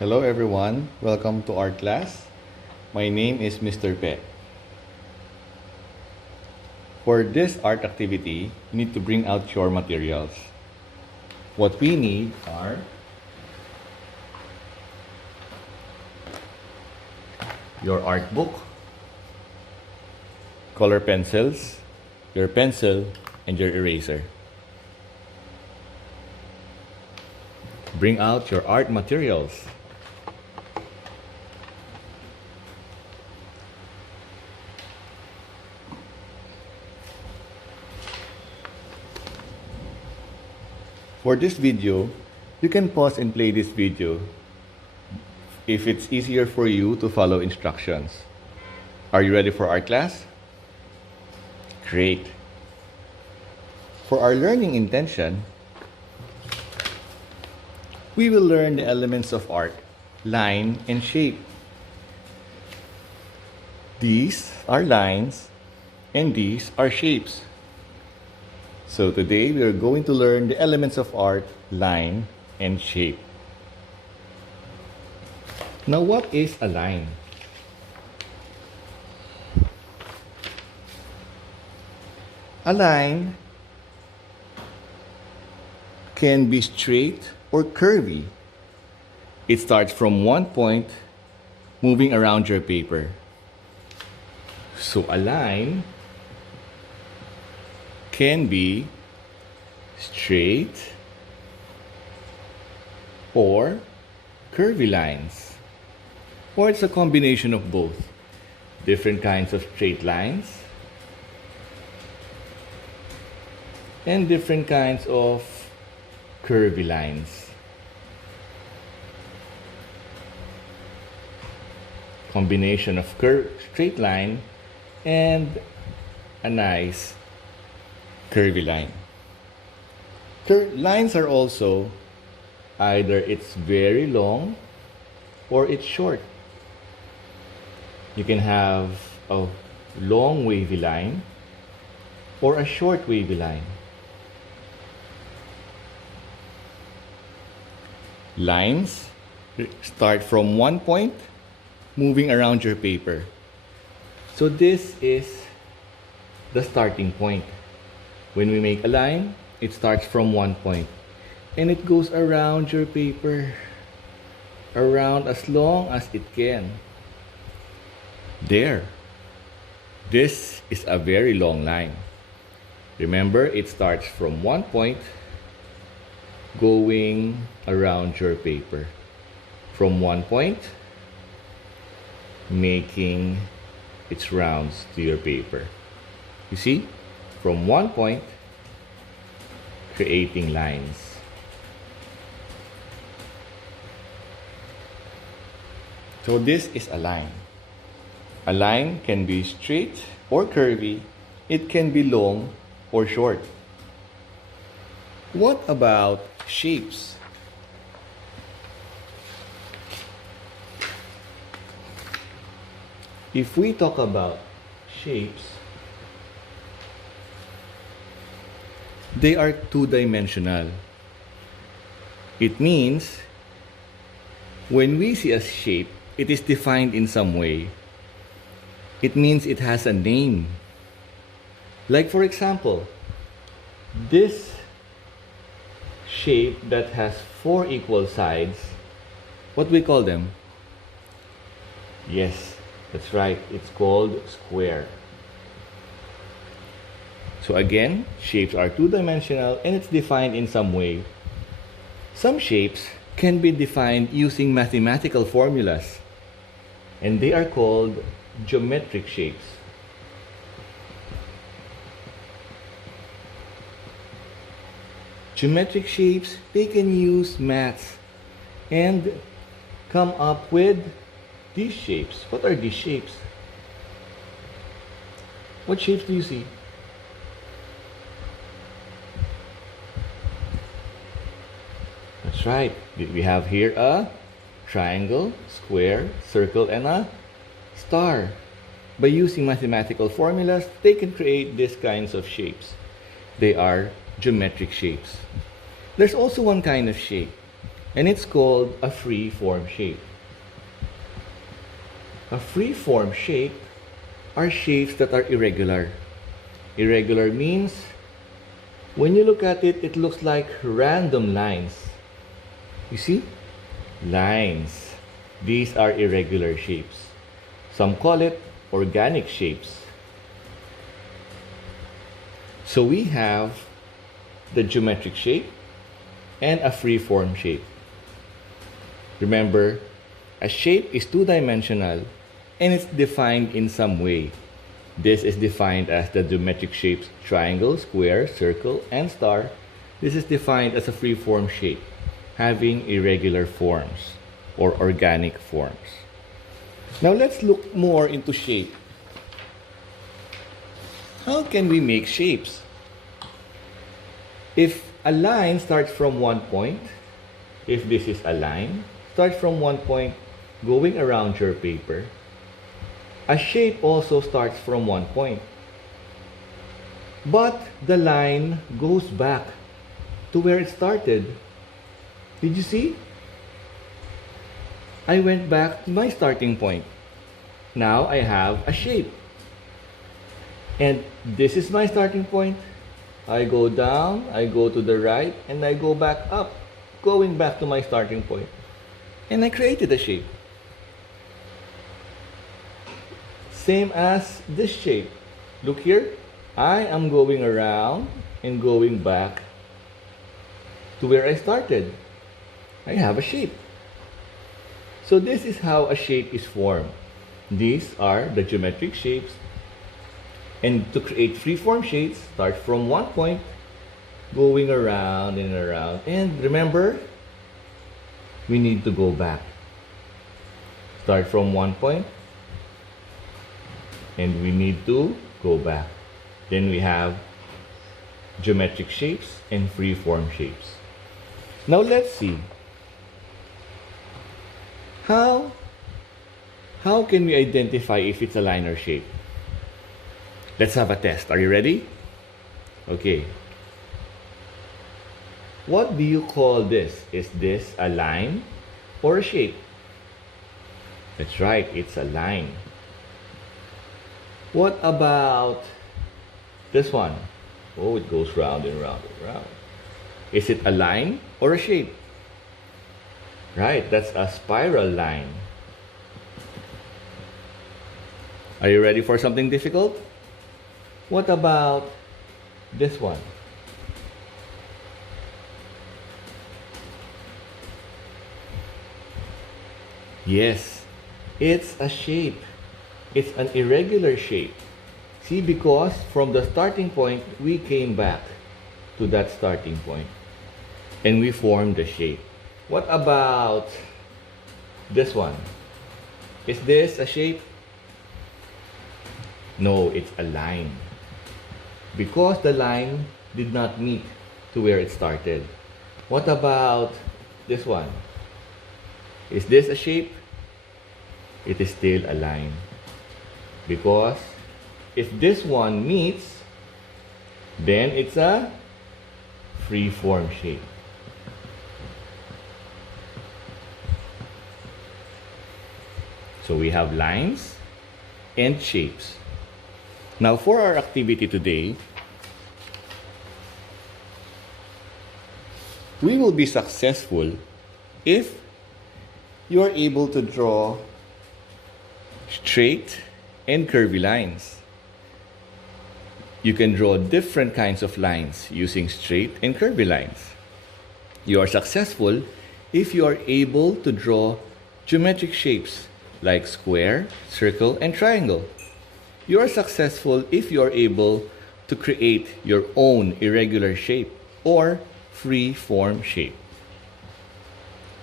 Hello everyone, welcome to art class. My name is Mr. Pe. For this art activity, you need to bring out your materials. What we need are your art book, color pencils, your pencil, and your eraser. Bring out your art materials. For this video, you can pause and play this video if it's easier for you to follow instructions. Are you ready for art class? Great! For our learning intention, we will learn the elements of art, line and shape. These are lines and these are shapes. So today we are going to learn the elements of art, line and shape. Now what is a line? A line can be straight or curvy. It starts from one point moving around your paper. So a line can be straight or curvy lines, or it's a combination of both. Different kinds of straight lines and different kinds of curvy lines. Combination of straight line and a nice curvy line. Lines are also either it's very long or it's short. You can have a long wavy line or a short wavy line. Lines start from one point moving around your paper. So this is the starting point. When we make a line, it starts from one point and it goes around your paper, around as long as it can. There. This is a very long line. Remember, it starts from one point going around your paper. From one point, making its rounds to your paper. You see? From one point, creating lines. So this is a line. A line can be straight or curvy. It can be long or short. What about shapes? If we talk about shapes, they are two-dimensional. It means when we see a shape, it is defined in some way. It means it has a name. Like for example, this shape that has four equal sides, what we call them? Yes, that's right. It's called square. So again, shapes are two-dimensional and it's defined in some way. Some shapes can be defined using mathematical formulas, and they are called geometric shapes. Geometric shapes, they can use maths and come up with these shapes. What are these shapes? What shapes do you see? That's right. We have here a triangle, square, circle, and a star. By using mathematical formulas, they can create these kinds of shapes. They are geometric shapes. There's also one kind of shape and it's called a free form shape. A free form shape are shapes that are irregular. Irregular means when you look at it, it looks like random lines. You see? Lines. These are irregular shapes. Some call it organic shapes. So we have the geometric shape and a free form shape. Remember, a shape is two-dimensional and it's defined in some way. This is defined as the geometric shapes triangle, square, circle, and star. This is defined as a free form shape having irregular forms or organic forms. Now let's look more into shape. How can we make shapes? If a line starts from one point, if this is a line, starts from one point going around your paper, a shape also starts from one point. But the line goes back to where it started. Did you see? I went back to my starting point. Now I have a shape. And this is my starting point. I go down, I go to the right, and I go back up, going back to my starting point. And I created a shape. Same as this shape. Look here. I am going around and going back to where I started. I have a shape. So this is how a shape is formed. These are the geometric shapes. And to create free-form shapes, start from one point, going around and around. And remember, we need to go back. Start from one point, and we need to go back. Then we have geometric shapes and free-form shapes. Now let's see. How can we identify if it's a line or shape? Let's have a test. Are you ready? Okay. What do you call this? Is this a line or a shape? That's right, it's a line. What about this one? Oh, it goes round and round and round. Is it a line or a shape? Right, that's a spiral line. Are you ready for something difficult? What about this one? Yes, it's a shape. It's an irregular shape. See, because from the starting point, we came back to that starting point and we formed the shape. What about this one? Is this a shape? No, it's a line. Because the line did not meet to where it started. What about this one? Is this a shape? It is still a line. Because if this one meets, then it's a free-form shape. So we have lines and shapes. Now for our activity today, we will be successful if you are able to draw straight and curvy lines. You can draw different kinds of lines using straight and curvy lines. You are successful if you are able to draw geometric shapes like square, circle, and triangle. You are successful if you are able to create your own irregular shape or free form shape.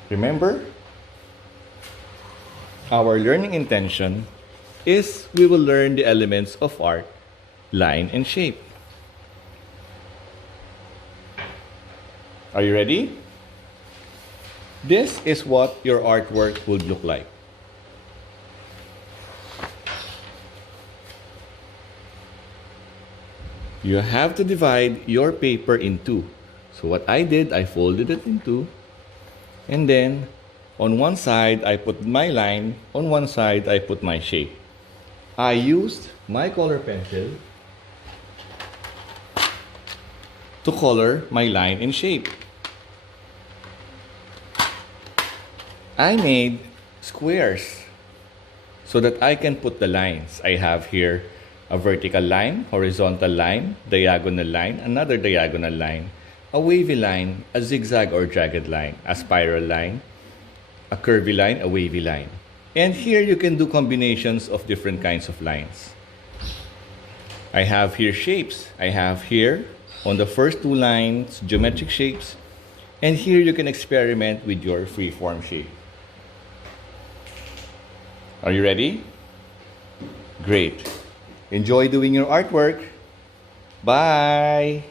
Remember, our learning intention is we will learn the elements of art, line, and shape. Are you ready? This is what your artwork would look like. You have to divide your paper in two. So what I did, I folded it in two. And then, on one side, I put my line. On one side, I put my shape. I used my color pencil to color my line and shape. I made squares so that I can put the lines. I have here a vertical line, horizontal line, diagonal line, another diagonal line, a wavy line, a zigzag or jagged line, a spiral line, a curvy line, a wavy line. And here you can do combinations of different kinds of lines. I have here shapes. I have here on the first two lines geometric shapes, and here you can experiment with your freeform shape. Are you ready? Great. Enjoy doing your artwork. Bye.